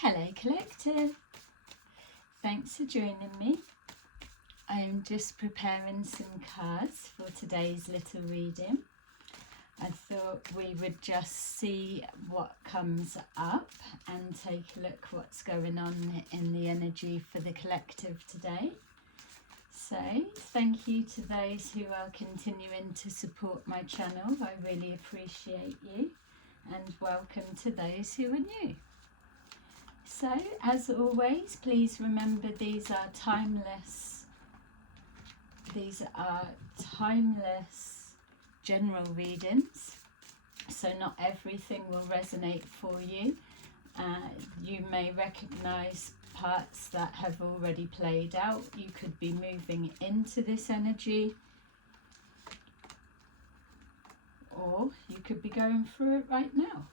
Hello Collective, thanks for joining me. I am just preparing some cards for today's little reading. I thought we would just see what comes up and take a look what's going on in the energy for the collective today. So thank you to those who are continuing to support my channel. I really appreciate you, and welcome to those who are new. So, as always, please remember these are timeless. These are timeless general readings. So not everything will resonate for you. You may recognize parts that have already played out. You could be moving into this energy, or you could be going through it right now.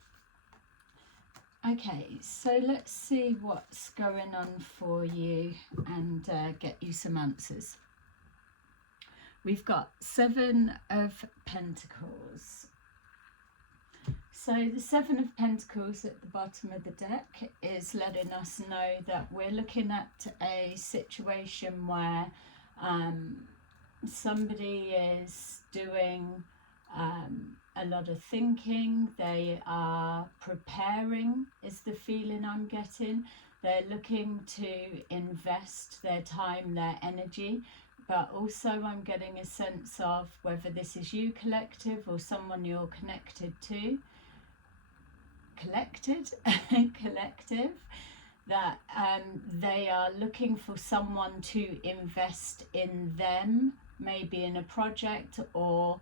Okay, so let's see what's going on for you and get you some answers. We've got 7 of Pentacles. So the 7 of Pentacles at the bottom of the deck is letting us know that we're looking at a situation where somebody is doing a lot of thinking. They are preparing is the feeling I'm getting. They're looking to invest their time, their energy, but also I'm getting a sense of whether this is you collective or someone you're connected to, collective, that they are looking for someone to invest in them, maybe in a project or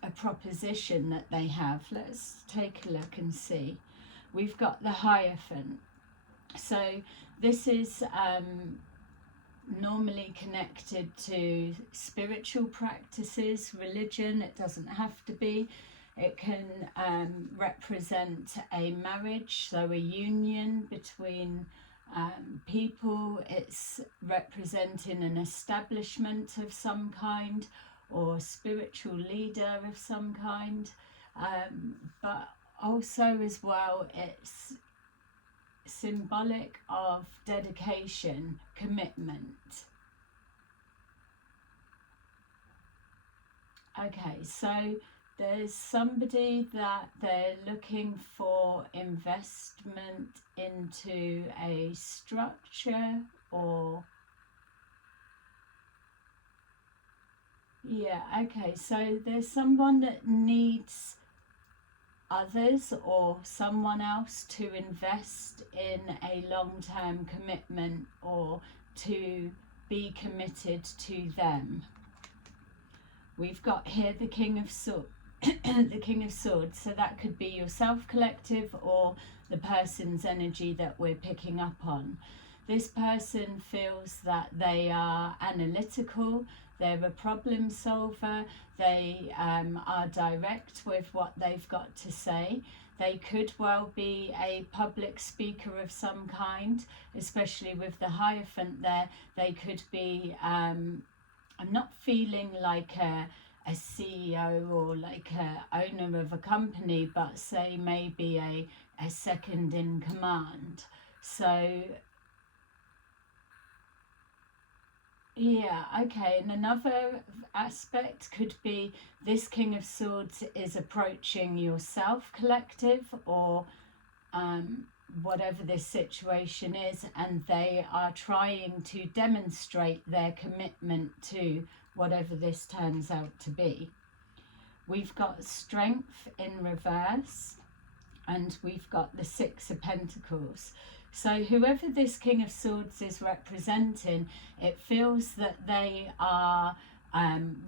a proposition that they have. Let's take a look and see. We've got the Hierophant. So this is normally connected to spiritual practices, religion. It doesn't have to be. It can represent a marriage, so a union between people. It's representing an establishment of some kind or spiritual leader of some kind, but also as well it's symbolic of dedication, commitment. Okay, so there's somebody that they're looking for investment into a structure or okay, so there's someone that needs others or someone else to invest in a long-term commitment or to be committed to them. We've got here the King of Swords. The King of Swords, so that could be yourself collective or the person's energy that we're picking up on. This person feels that they are analytical, they're a problem solver, they are direct with what they've got to say. They could well be a public speaker of some kind, especially with the Hierophant there. They could be, I'm not feeling like a CEO or like a owner of a company, but say maybe a second in command. So yeah, okay, and another aspect could be this King of Swords is approaching yourself collective or whatever this situation is, and they are trying to demonstrate their commitment to whatever this turns out to be. We've got Strength in reverse, and we've got the 6 of Pentacles. So whoever this King of Swords is representing, it feels that they are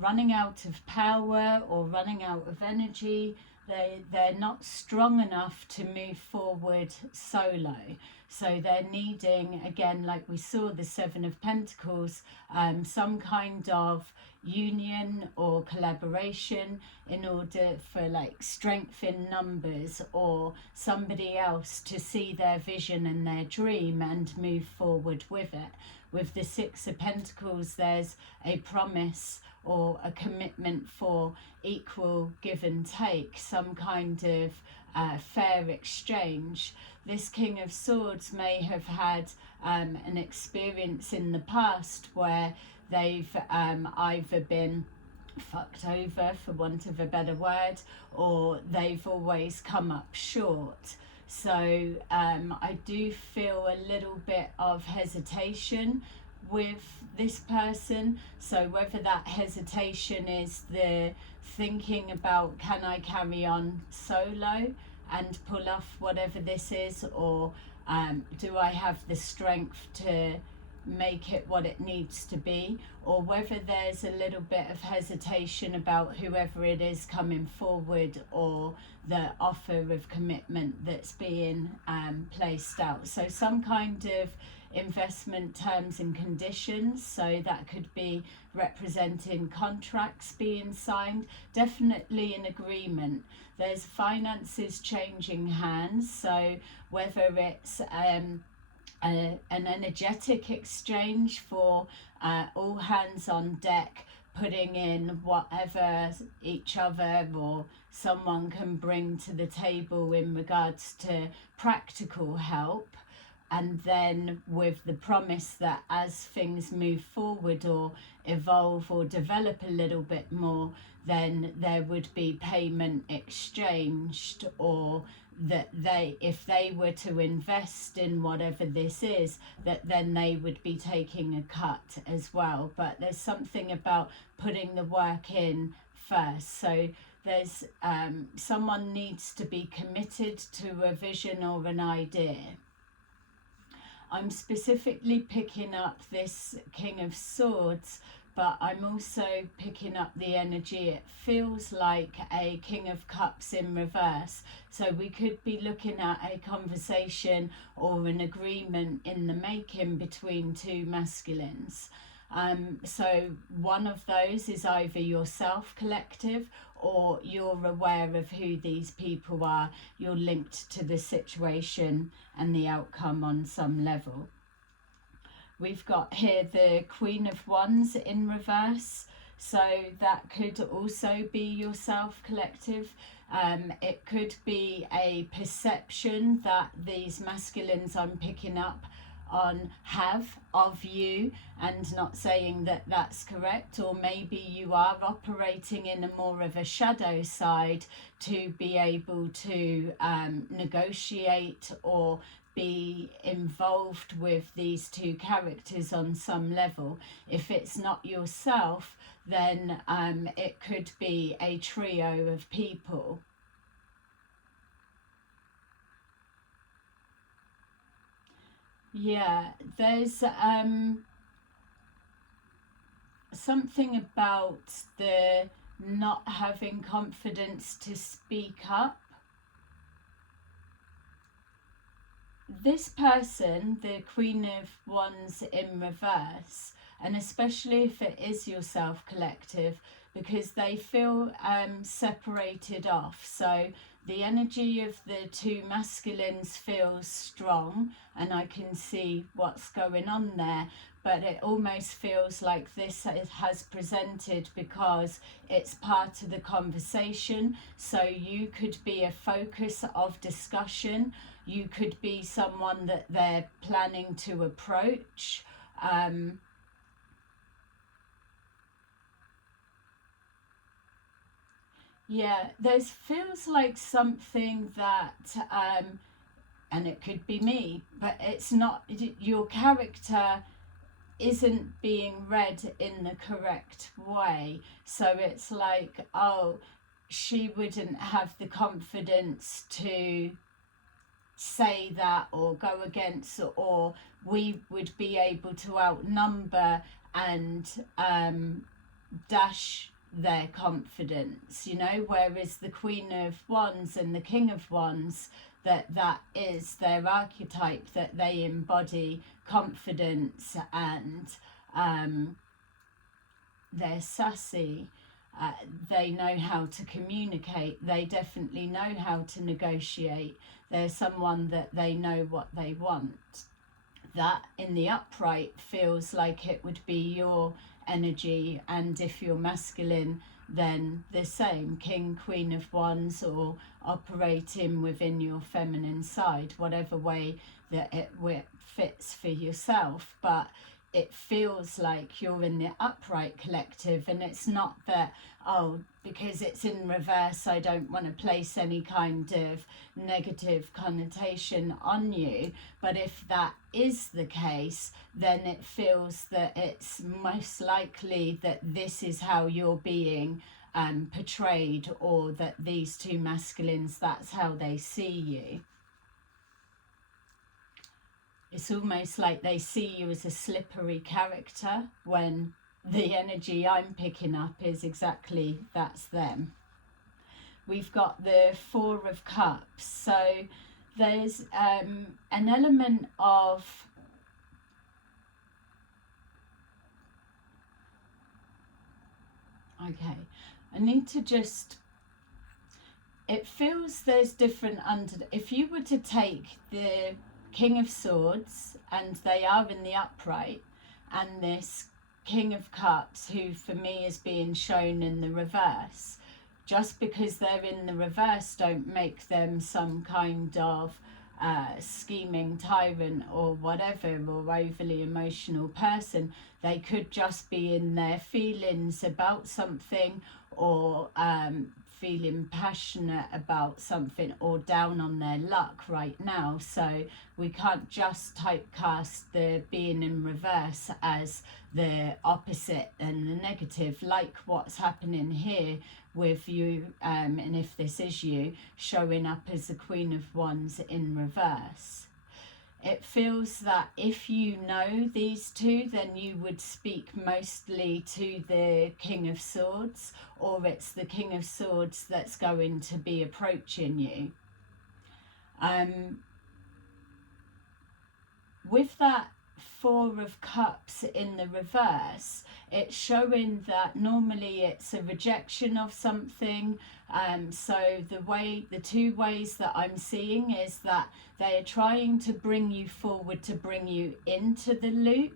running out of power or running out of energy. They're not strong enough to move forward solo. So they're needing, again, like we saw the 7 of Pentacles, some kind of union or collaboration in order for like strength in numbers, or somebody else to see their vision and their dream and move forward with it. With the Six of Pentacles, there's a promise or a commitment for equal give and take, some kind of fair exchange. This King of Swords may have had an experience in the past where they've either been fucked over, for want of a better word, or they've always come up short. So I do feel a little bit of hesitation with this person. So whether that hesitation is the thinking about, can I carry on solo and pull off whatever this is, or do I have the strength to make it what it needs to be, or whether there's a little bit of hesitation about whoever it is coming forward or the offer of commitment that's being placed out. So some kind of investment terms and conditions, so that could be representing contracts being signed, definitely an agreement. There's finances changing hands, so whether it's an energetic exchange for all hands on deck, putting in whatever each other or someone can bring to the table in regards to practical help, and then with the promise that as things move forward or evolve or develop a little bit more, then there would be payment exchanged, or that they, if they were to invest in whatever this is, that then they would be taking a cut as well. But there's something about putting the work in first. So there's someone needs to be committed to a vision or an idea. I'm specifically picking up this King of Swords, but I'm also picking up the energy. It feels like a King of Cups in reverse. So we could be looking at a conversation or an agreement in the making between two masculines. So one of those is either yourself collective, or you're aware of who these people are. You're linked to the situation and the outcome on some level. We've got here the Queen of Wands in reverse. So that could also be yourself collective. It could be a perception that these masculines I'm picking up on have of you, and not saying that that's correct, or maybe you are operating in a more of a shadow side to be able to negotiate or be involved with these two characters on some level. If it's not yourself, then it could be a trio of people. Yeah, there's something about the not having confidence to speak up. This person, the Queen of Wands in reverse, and especially if it is yourself collective, because they feel separated off. So the energy of the two masculines feels strong, and I can see what's going on there, but it almost feels like this has presented because it's part of the conversation. So you could be a focus of discussion. You could be someone that they're planning to approach. Yeah, there's feels like something that, and it could be me, but it's not, your character isn't being read in the correct way. So it's like, oh, she wouldn't have the confidence to say that or go against, or we would be able to outnumber and dash their confidence, you know, whereas the Queen of Wands and the King of Wands, that is their archetype, that they embody confidence and they're sassy, they know how to communicate, they definitely know how to negotiate, they're someone that they know what they want. That in the upright feels like it would be your energy, and if you're masculine, then the same, King, Queen of Wands, or operating within your feminine side, whatever way that it fits for yourself. But it feels like you're in the upright collective, and it's not that, oh, because it's in reverse, I don't want to place any kind of negative connotation on you. But if that is the case, then it feels that it's most likely that this is how you're being portrayed, or that these two masculines, that's how they see you. It's almost like they see you as a slippery character, when the energy I'm picking up is exactly that's them. We've got the Four of Cups. So there's an element of okay, I need to just, it feels there's different if you were to take the King of Swords, and they are in the upright, and this King of Cups, who for me is being shown in the reverse, just because they're in the reverse don't make them some kind of scheming tyrant or whatever, or overly emotional person. They could just be in their feelings about something, or feeling passionate about something, or down on their luck right now. So we can't just typecast the being in reverse as the opposite and the negative, like what's happening here with you, and if this is you, showing up as the Queen of Wands in reverse. It feels that if you know these two, then you would speak mostly to the King of Swords, or it's the King of Swords that's going to be approaching you. With that Four of Cups in the reverse, it's showing that normally it's a rejection of something. So the two ways that I'm seeing is that they are trying to bring you forward, to bring you into the loop.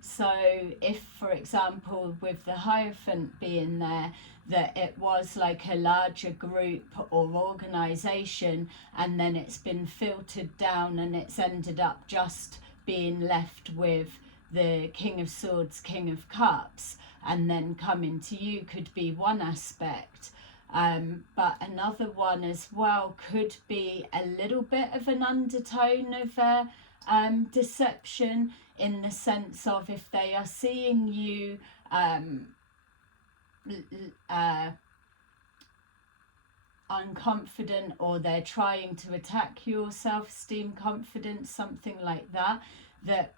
So if, for example, with the Hierophant being there, that it was like a larger group or organization, and then it's been filtered down and it's ended up just being left with the King of Swords, King of Cups, and then coming to you could be one aspect. But another one as well could be a little bit of an undertone of deception, in the sense of if they are seeing you unconfident, or they're trying to attack your self-esteem, confidence, something like that, that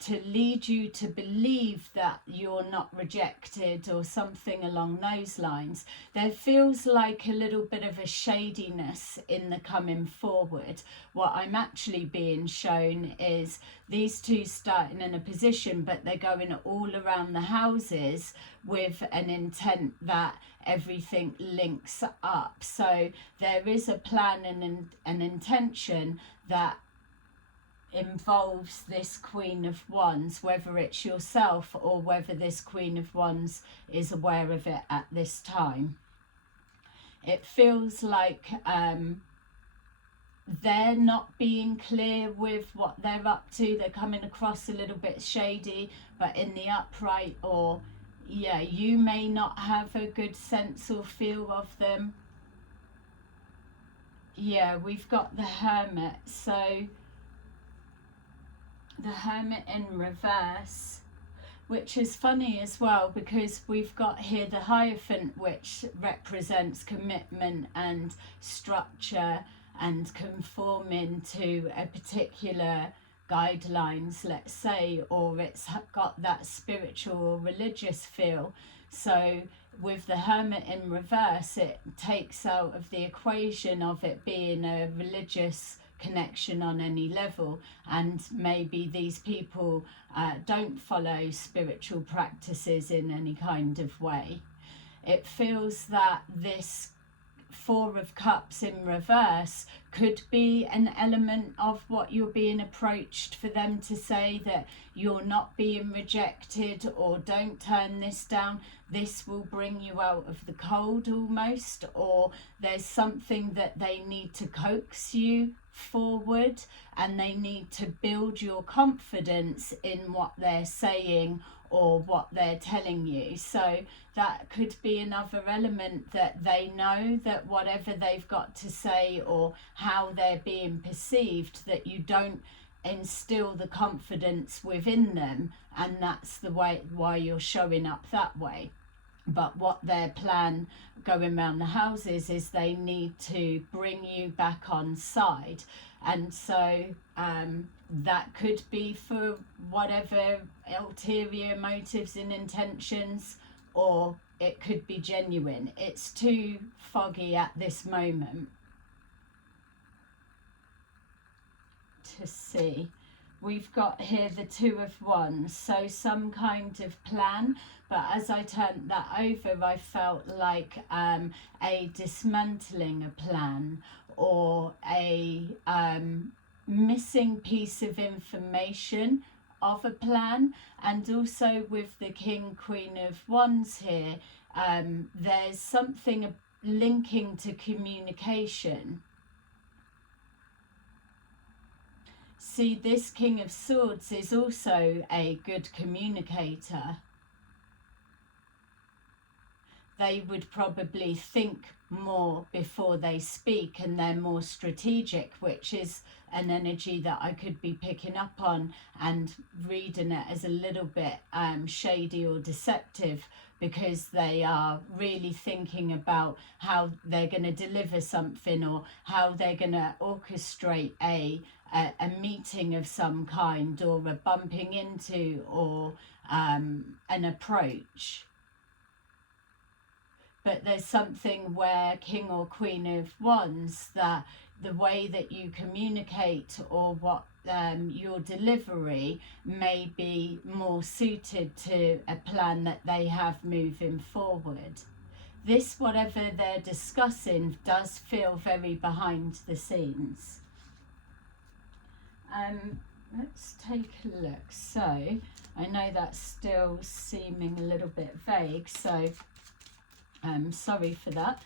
to lead you to believe that you're not rejected or something along those lines. There feels like a little bit of a shadiness in the coming forward. What I'm actually being shown is these two starting in a position, but they're going all around the houses with an intent that everything links up. So there is a plan and an intention that involves this Queen of Wands, whether it's yourself or whether this Queen of Wands is aware of it at this time. It feels like they're not being clear with what they're up to. They're coming across a little bit shady, but in the upright, or yeah, you may not have a good sense or feel of them. Yeah, we've got the Hermit. So the Hermit in reverse, which is funny as well, because we've got here the Hierophant, which represents commitment and structure and conforming to a particular guidelines, let's say, or it's got that spiritual or religious feel. So with the Hermit in reverse, it takes out of the equation of it being a religious connection on any level, and maybe these people don't follow spiritual practices in any kind of way. It feels that this Four of Cups in reverse could be an element of what you're being approached, for them to say that you're not being rejected, or don't turn this down, this will bring you out of the cold almost, or there's something that they need to coax you forward, and they need to build your confidence in what they're saying or what they're telling you. So that could be another element, that they know that whatever they've got to say or how they're being perceived, that you don't instill the confidence within them, and that's the way why you're showing up that way. But what their plan going around the houses is, they need to bring you back on side. And so that could be for whatever ulterior motives and intentions, or it could be genuine. It's too foggy at this moment to see. We've got here the Two of Wands, so some kind of plan, but as I turned that over, I felt like a dismantling a plan, or a missing piece of information of a plan. And also with the King, Queen of Wands here, there's something linking to communication. See, this King of Swords is also a good communicator. They would probably think more before they speak, and they're more strategic, which is an energy that I could be picking up on and reading it as a little bit shady or deceptive, because they are really thinking about how they're going to deliver something, or how they're going to orchestrate a meeting of some kind, or a bumping into, or an approach. But there's something where King or Queen of Wands, that the way that you communicate, or what your delivery may be more suited to a plan that they have moving forward. This, whatever they're discussing, does feel very behind the scenes. Let's take a look. So I know that's still seeming a little bit vague, so sorry for that.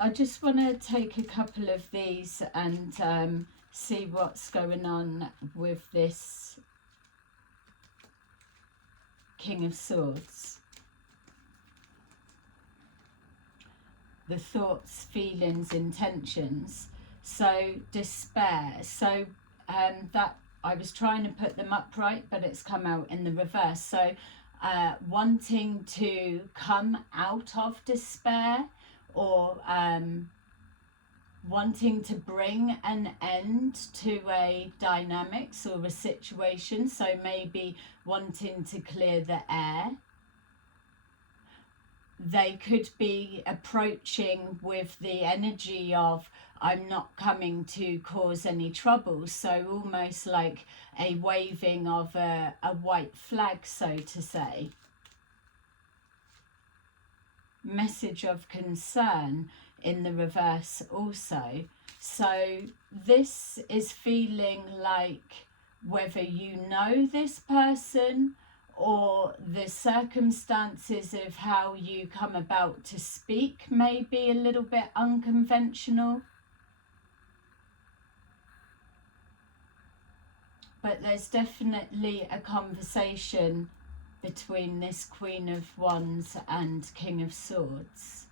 I just want to take a couple of these and see what's going on with this King of Swords. The thoughts, feelings, intentions. So despair. So that I was trying to put them upright, but it's come out in the reverse. So wanting to come out of despair, or wanting to bring an end to a dynamics or a situation. So maybe wanting to clear the air. They could be approaching with the energy of, I'm not coming to cause any trouble. So almost like a waving of a white flag, so to say. Message of concern in the reverse also. So this is feeling like, whether you know this person, or the circumstances of how you come about to speak may be a little bit unconventional. But there's definitely a conversation between this Queen of Wands and King of Swords.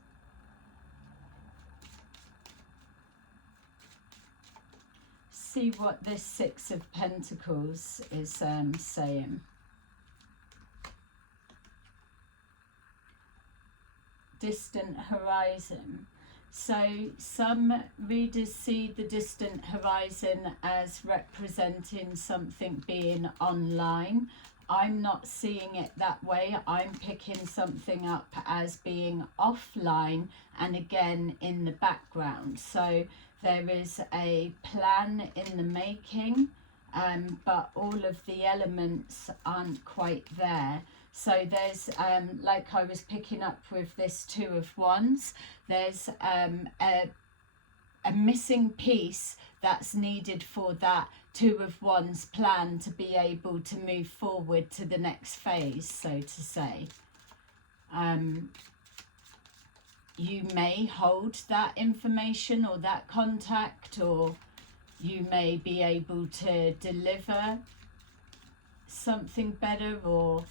See what this Six of Pentacles is saying. Distant horizon. So some readers see the distant horizon as representing something being online. I'm not seeing it that way. I'm picking something up as being offline and again in the background. So There is a plan in the making, but all of the elements aren't quite there. So there's, like I was picking up with this Two of Wands, there's a missing piece that's needed for that Two of Wands plan to be able to move forward to the next phase, so to say. You may hold that information or that contact, or you may be able to deliver something better, or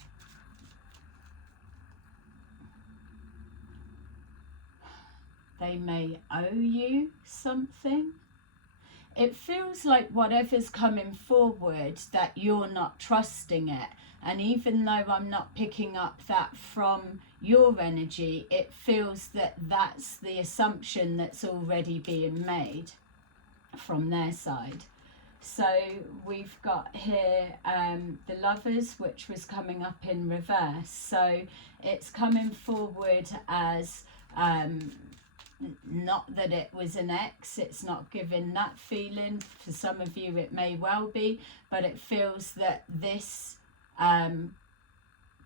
they may owe you something. It feels like whatever's coming forward, that you're not trusting it. And even though I'm not picking up that from your energy, it feels that that's the assumption that's already being made from their side. So we've got here the Lovers, which was coming up in reverse. So it's coming forward as not that it was an ex, it's not giving that feeling. For some of you it may well be, but it feels that this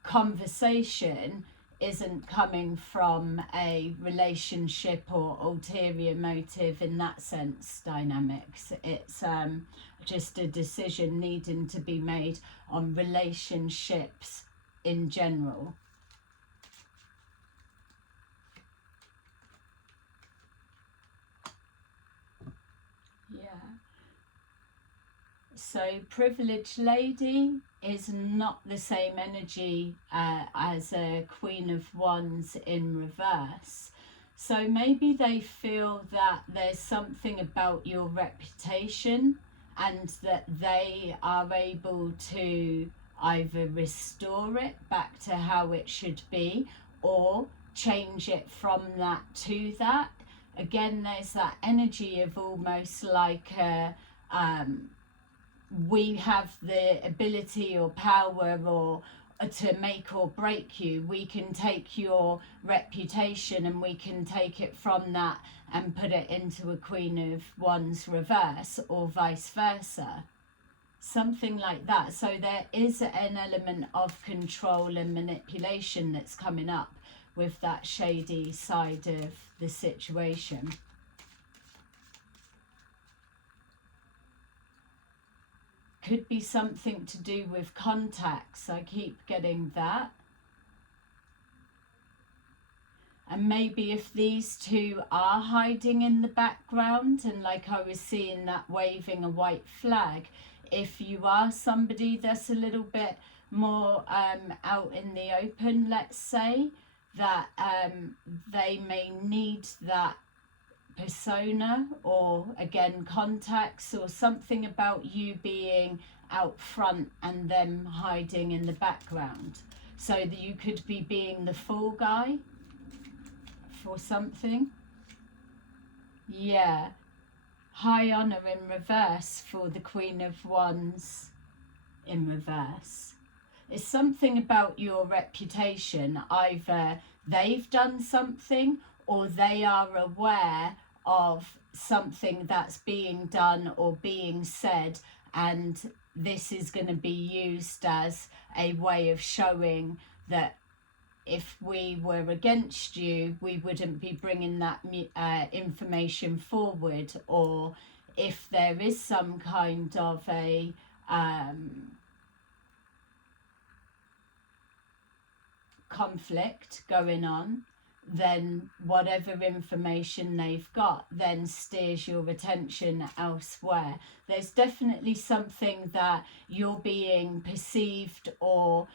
conversation isn't coming from a relationship or ulterior motive in that sense dynamics. It's just a decision needing to be made on relationships in general. So privileged lady is not the same energy as a Queen of Wands in reverse. So maybe they feel that there's something about your reputation and that they are able to either restore it back to how it should be or change it from that to that. Again, there's that energy of almost like we have the ability or power or to make or break you. We can take your reputation and we can take it from that and put it into a Queen of Wands reverse, or vice versa. Something like that. So there is an element of control and manipulation that's coming up with that shady side of the situation. Could be something to do with contacts. I keep getting that. And maybe if these two are hiding in the background, and like I was seeing that waving a white flag, if you are somebody that's a little bit more out in the open, let's say, that they may need that persona or again contacts or something about you being out front and them hiding in the background, so that you could be being the fall guy for something. Yeah, high honor in reverse for the Queen of Wands in reverse. It's something about your reputation. Either they've done something or they are aware of something that's being done or being said, and this is going to be used as a way of showing that if we were against you, we wouldn't be bringing that information forward, or if there is some kind of a conflict going on, then whatever information they've got then steers your attention elsewhere. There's definitely something that you're being perceived, or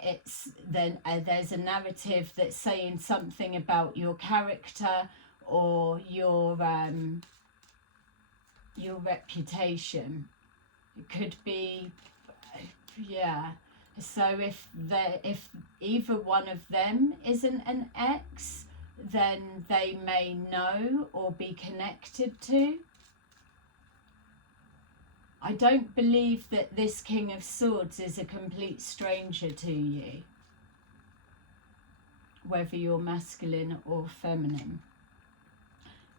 it's then there's a narrative that's saying something about your character or your reputation. It could be, yeah. So if either one of them isn't an ex, then they may know or be connected to. I don't believe that this King of Swords is a complete stranger to you, whether you're masculine or feminine.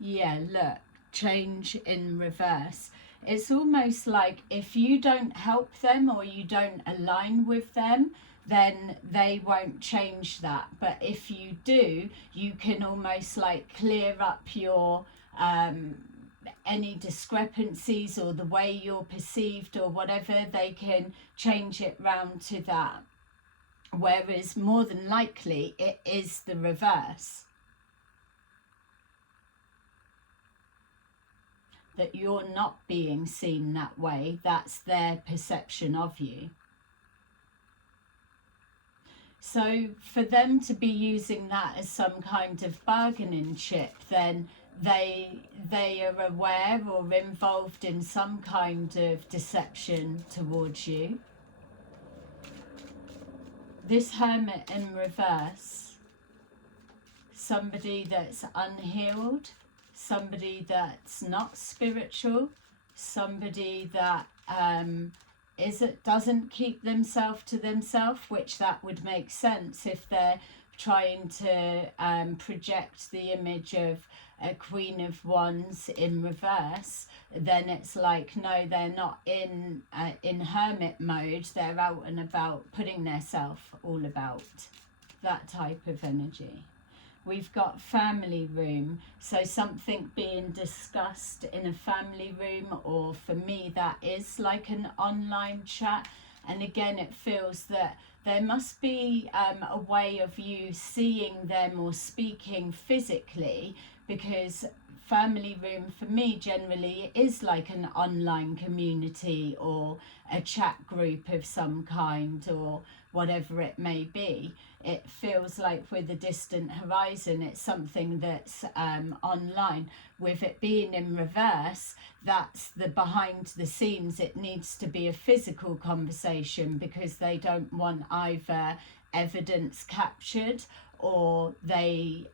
Yeah, look, change in reverse. It's almost like if you don't help them or you don't align with them, then they won't change that. But if you do, you can almost like clear up your any discrepancies or the way you're perceived or whatever. They can change it round to that. Whereas more than likely it is the reverse. That you're not being seen that way. That's their perception of you. So for them to be using that as some kind of bargaining chip, then they are aware or involved in some kind of deception towards you. This Hermit in reverse, somebody that's unhealed, somebody that's not spiritual, somebody that doesn't keep themselves to themselves, which that would make sense if they're trying to project the image of a Queen of Wands in reverse. Then it's like, no, they're not in hermit mode, they're out and about putting themselves all about. That type of energy. We've got family room, so something being discussed in a family room, or for me that is like an online chat. And again, it feels that there must be a way of you seeing them or speaking physically, because family room for me generally is like an online community or a chat group of some kind or whatever it may be. It feels like with a distant horizon, it's something that's online. With it being in reverse, that's the behind the scenes. It needs to be a physical conversation, because they don't want either evidence captured, or they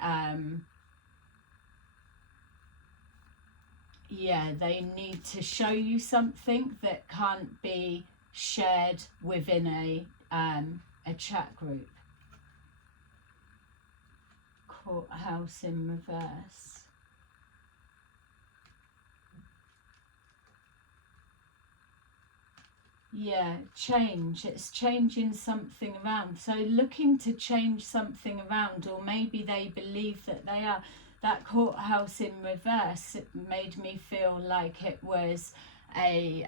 they need to show you something that can't be shared within a chat group. Courthouse in reverse. Yeah, change. It's changing something around. So looking to change something around, or maybe they believe that they are. That courthouse in reverse, it made me feel like it was a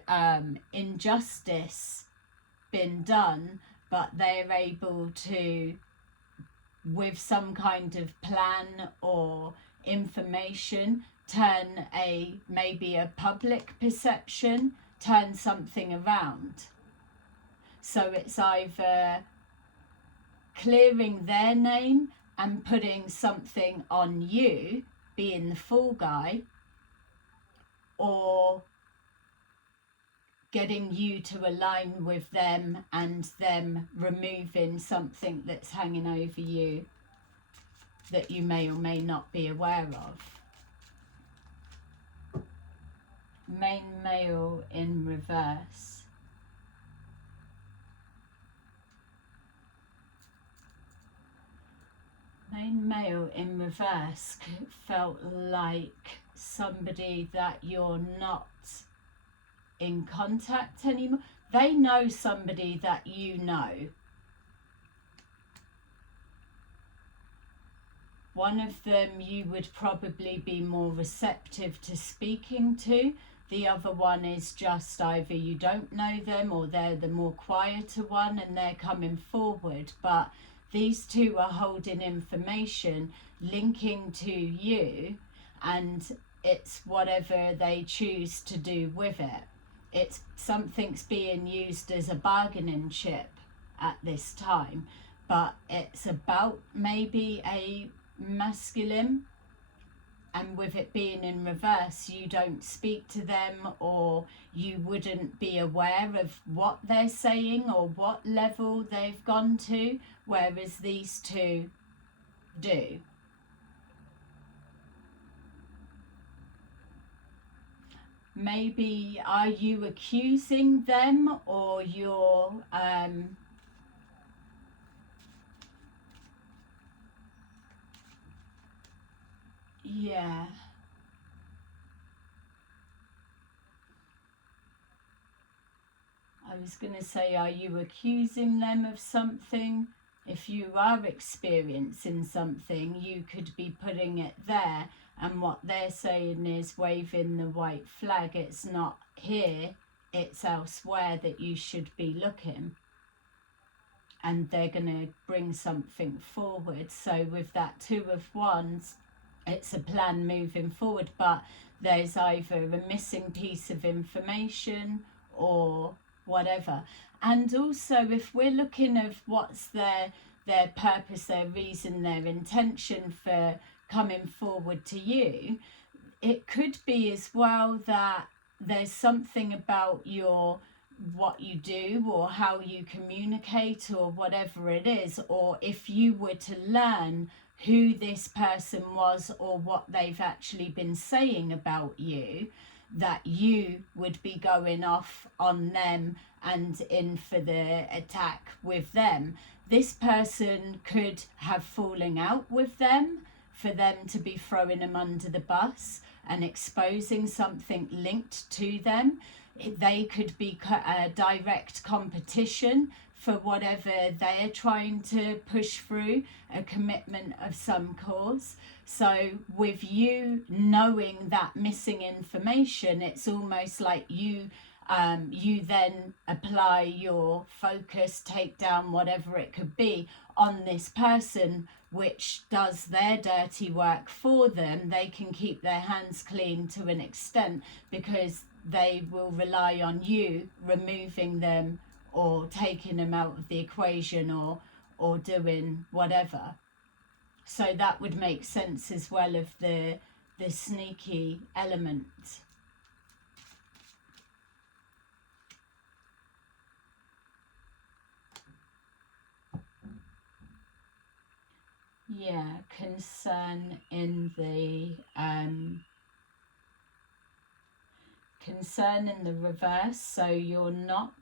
injustice been done, but they're able to, with some kind of plan or information, turn maybe a public perception, turn something around. So it's either clearing their name and putting something on you, being the fall guy, or getting you to align with them and them removing something that's hanging over you that you may or may not be aware of. Main male in reverse. Main male in reverse felt like somebody that you're not in contact anymore. They know somebody that you know. One of them you would probably be more receptive to speaking to. The other one is just either you don't know them, or they're the more quieter one and they're coming forward. But these two are holding information linking to you, and it's whatever they choose to do with it. It's something's being used as a bargaining chip at this time, but it's about maybe a masculine, and with it being in reverse, you don't speak to them, or you wouldn't be aware of what they're saying or what level they've gone to, whereas these two do. Maybe are you accusing them, or you're yeah, was going to say, are you accusing them of something? If you are experiencing something, you could be putting it there, and what they're saying is waving the white flag. It's not here, it's elsewhere that you should be looking. And they're going to bring something forward. So with that Two of Wands, it's a plan moving forward, but there's either a missing piece of information or whatever. And also, if we're looking at what's their purpose, their reason, their intention for coming forward to you, it could be as well that there's something about what you do or how you communicate or whatever it is, or if you were to learn who this person was or what they've actually been saying about you, that you would be going off on them and in for the attack with them. This person could have falling out with them, for them to be throwing them under the bus and exposing something linked to them. They could be a direct competition for whatever they're trying to push through, a commitment of some cause. So with you knowing that missing information, it's almost like you then apply your focus, take down whatever it could be on this person, which does their dirty work for them. They can keep their hands clean to an extent, because they will rely on you removing them or taking them out of the equation or doing whatever. So that would make sense as well of the sneaky element. Yeah, concern in the reverse. So you're not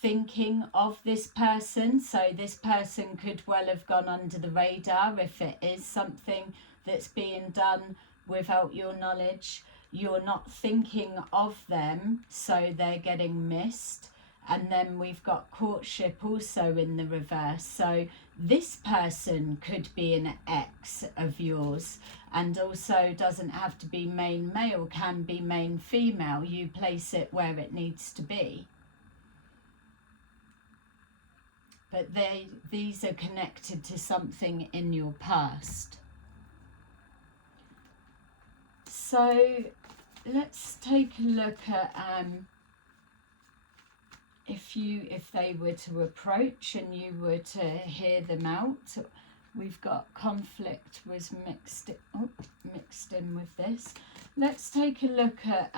thinking of this person, so this person could well have gone under the radar if it is something that's being done without your knowledge. You're not thinking of them, so they're getting missed. And then we've got courtship also in the reverse. So this person could be an ex of yours, and also doesn't have to be main male, can be main female. You place it where it needs to be. But these are connected to something in your past. So let's take a look at if they were to approach and you were to hear them out. We've got conflict was mixed in with this. Let's take a look at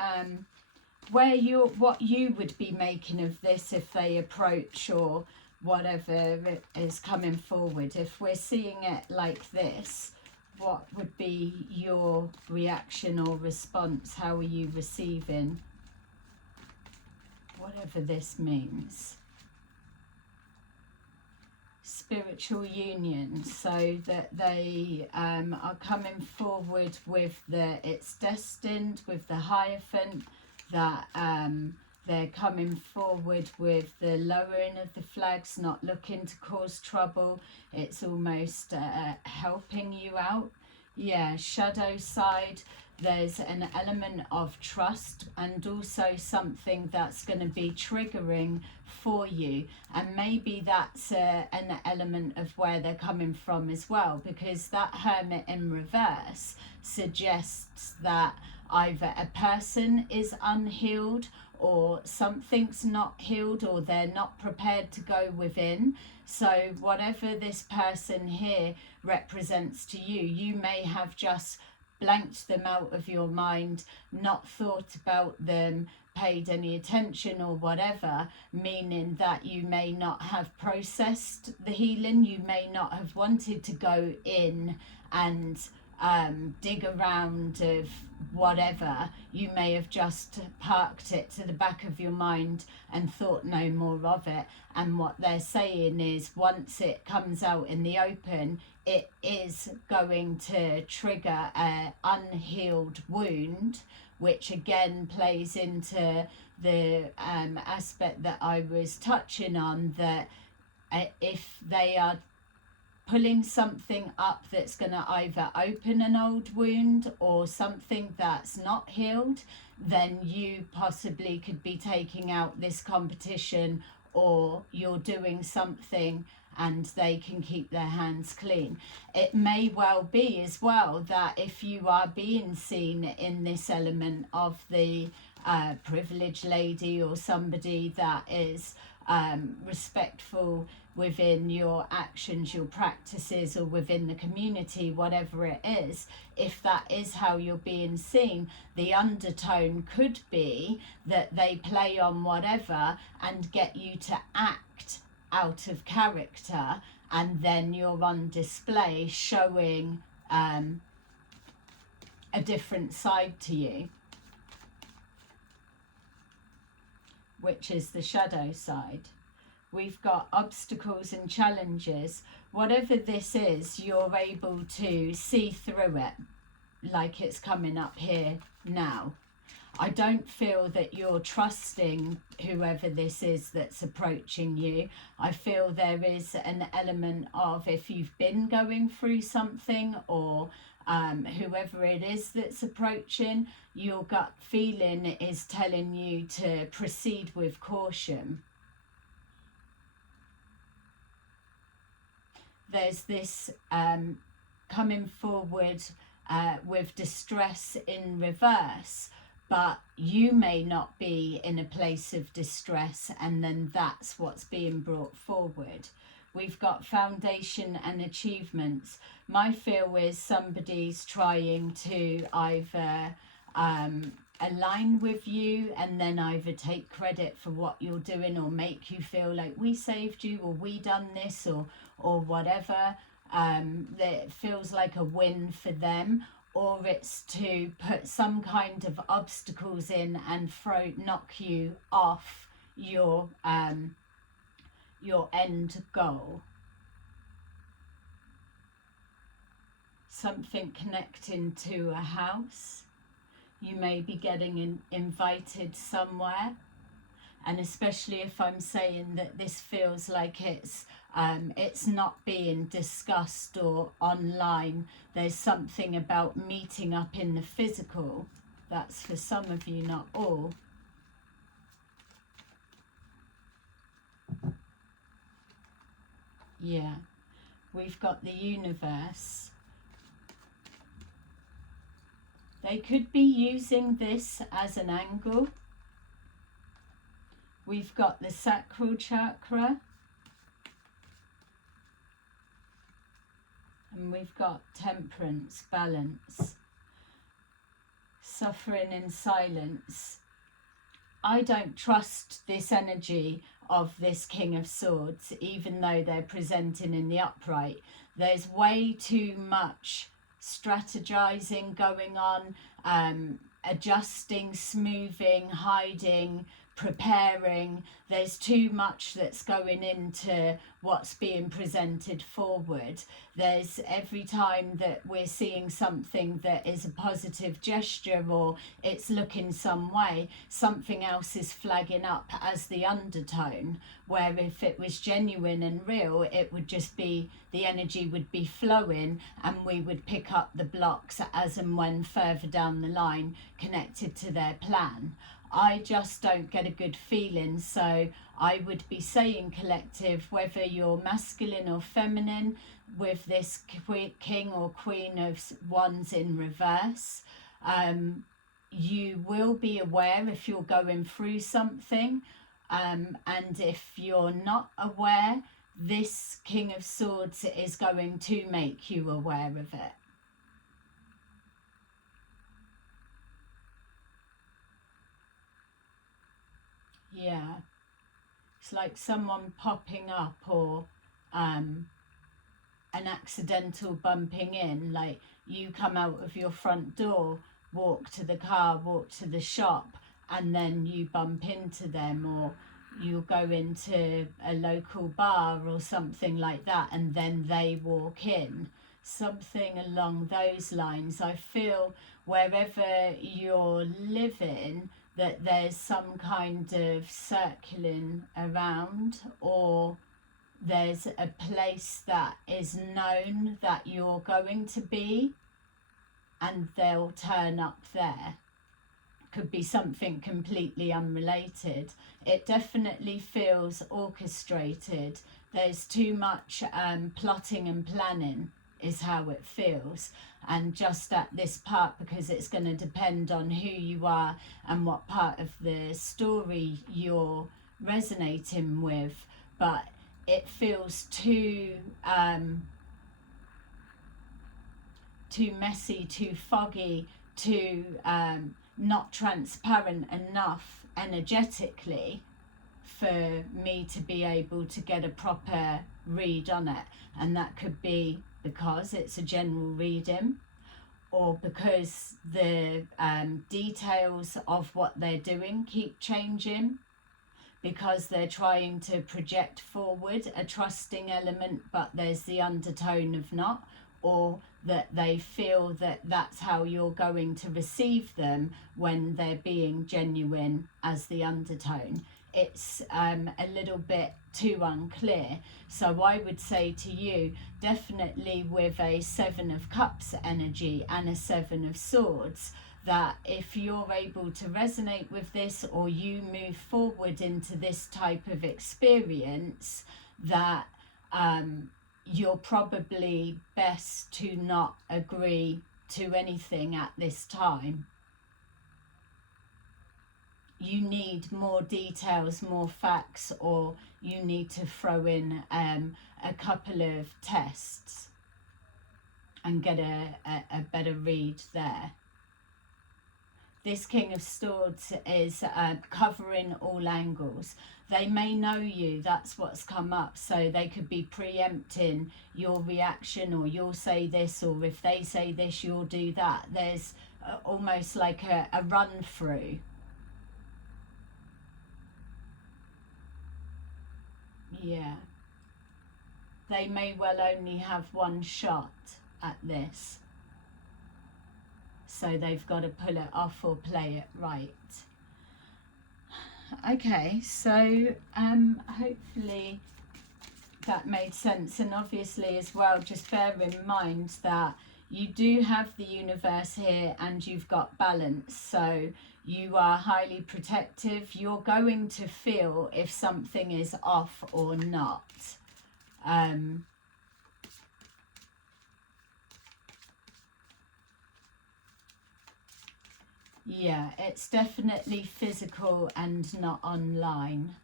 what you would be making of this if they approach or whatever is coming forward. If we're seeing it like this, what would be your reaction or response? How are you receiving whatever this means? Spiritual union, so that they are coming forward with it's destined, with the Hierophant, that they're coming forward with the lowering of the flags, not looking to cause trouble. It's almost helping you out. Yeah, shadow side, there's an element of trust and also something that's going to be triggering for you. And maybe that's an element of where they're coming from as well, because that Hermit in reverse suggests that either a person is unhealed or something's not healed, or they're not prepared to go within. So whatever this person here represents to you, you may have just blanked them out of your mind, not thought about them, paid any attention or whatever, meaning that you may not have processed the healing. You may not have wanted to go in and dig around of whatever. You may have just parked it to the back of your mind and thought no more of it. And what they're saying is, once it comes out in the open, it is going to trigger an unhealed wound, which again plays into the aspect that I was touching on, that if they are pulling something up that's going to either open an old wound or something that's not healed, then you possibly could be taking out this competition, or you're doing something and they can keep their hands clean. It may well be as well that if you are being seen in this element of the privileged lady, or somebody that is respectful within your actions, your practices, or within the community, whatever it is, if that is how you're being seen, the undertone could be that they play on whatever and get you to act out of character, and then you're on display showing a different side to you, which is the shadow side. We've got obstacles and challenges. Whatever this is, you're able to see through it, like it's coming up here now. I don't feel that you're trusting whoever this is that's approaching you. I feel there is an element of, if you've been going through something, or whoever it is that's approaching, your gut feeling is telling you to proceed with caution. There's this coming forward with distress in reverse, but you may not be in a place of distress, and then that's what's being brought forward. We've got foundation and achievements. My feel is somebody's trying to either align with you and then either take credit for what you're doing, or make you feel like we saved you, or we done this, or whatever. That feels like a win for them, or it's to put some kind of obstacles in and knock you off your end goal. Something connecting to a house. You may be getting invited somewhere, and especially if I'm saying that this feels like it's not being discussed or online. There's something about meeting up in the physical. That's for some of you, not all. Yeah, we've got the universe. They could be using this as an angle. We've got the sacral chakra. And we've got temperance, balance, suffering in silence. I don't trust this energy of this King of Swords, even though they're presenting in the upright. There's way too much strategizing going on, adjusting, smoothing, hiding, preparing. There's too much that's going into what's being presented forward. There's, every time that we're seeing something that is a positive gesture, or it's looking some way, something else is flagging up as the undertone, where if it was genuine and real, it would just be, the energy would be flowing, and we would pick up the blocks as and when further down the line connected to their plan. I just don't get a good feeling, so I would be saying, collective, whether you're masculine or feminine, with this King or Queen of Wands in reverse, you will be aware if you're going through something, and if you're not aware, this King of Swords is going to make you aware of it. Yeah, it's like someone popping up, or an accidental bumping in, like you come out of your front door, walk to the car, walk to the shop, and then you bump into them, or you go into a local bar or something like that, and then they walk in. something along those lines. I feel wherever you're living that there's some kind of circling around, or there's a place that is known that you're going to be and they'll turn up there. Could be something completely unrelated. It definitely feels orchestrated. There's too much plotting and planning is how it feels. And just at this part, because it's going to depend on who you are and what part of the story you're resonating with, but it feels too messy, too foggy, too not transparent enough energetically for me to be able to get a proper read on it. And that could be because it's a general reading, or because the details of what they're doing keep changing, because they're trying to project forward a trusting element, but there's the undertone of not, or that they feel that that's how you're going to receive them when they're being genuine as the undertone. It's a little bit too unclear. So I would say to you, definitely with a 7 of Cups energy and a 7 of Swords, that if you're able to resonate with this, or you move forward into this type of experience, that you're probably best to not agree to anything at this time. You need more details, more facts, or you need to throw in a couple of tests and get a better read there. This King of Swords is covering all angles. They may know you, that's what's come up, so they could be preempting your reaction, or you'll say this, or if they say this, you'll do that. There's almost like a run through. Yeah. They may well only have one shot at this, so they've got to pull it off or play it right. Okay, so hopefully that made sense. And obviously as well, just bear in mind that you do have the universe here and you've got balance, so you are highly protective. You're going to feel if something is off or not. Yeah, it's definitely physical and not online.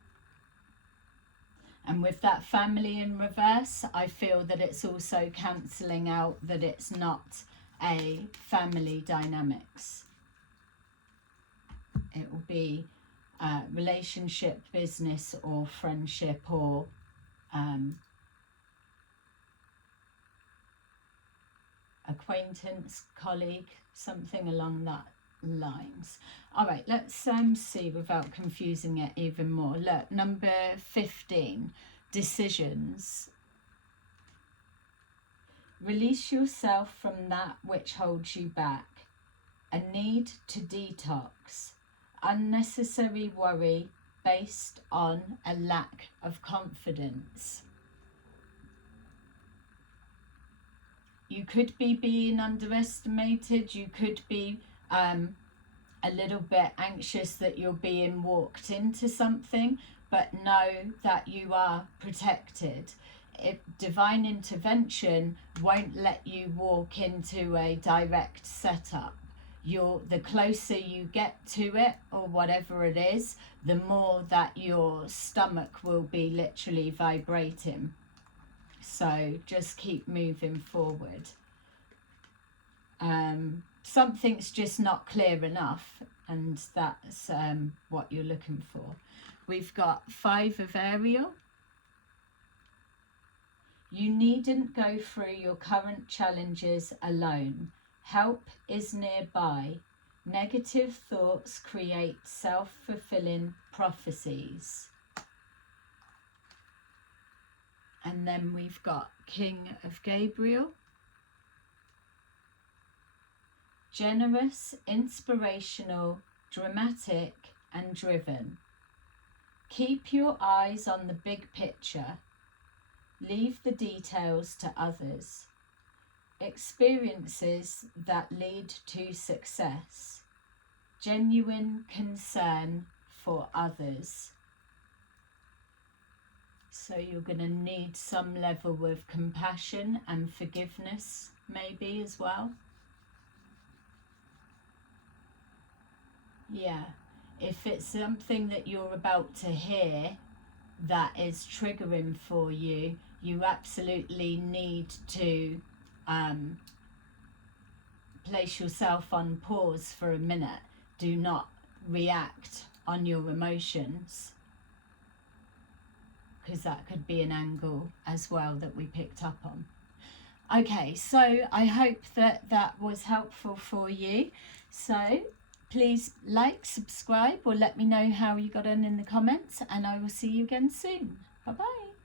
And with that family in reverse, I feel that it's also cancelling out that it's not a family dynamics. It will be relationship, business, or friendship, or acquaintance, colleague, something along that lines. All right, let's see without confusing it even more. Look, number 15, decisions. Release yourself from that which holds you back. A need to detox. Unnecessary worry based on a lack of confidence. You could be being underestimated. You could be a little bit anxious that you're being walked into something, but know that you are protected. If divine intervention won't let you walk into a direct setup. The closer you get to it, or whatever it is, the more that your stomach will be literally vibrating. So just keep moving forward. Something's just not clear enough, and that's what you're looking for. We've got 5 of Ariel. You needn't go through your current challenges alone. Help is nearby. Negative thoughts create self-fulfilling prophecies. And then we've got King of Gabriel. generous, inspirational, dramatic and driven. Keep your eyes on the big picture. Leave the details to others. Experiences that lead to success. Genuine concern for others. So you're going to need some level of compassion and forgiveness maybe as well. Yeah, if it's something that you're about to hear that is triggering for you, you absolutely need to place yourself on pause for a minute. Do not react on your emotions, because that could be an angle as well that we picked up on. Okay, so I hope that that was helpful for you. So please like, subscribe, or let me know how you got on in the comments, and I will see you again soon. Bye bye.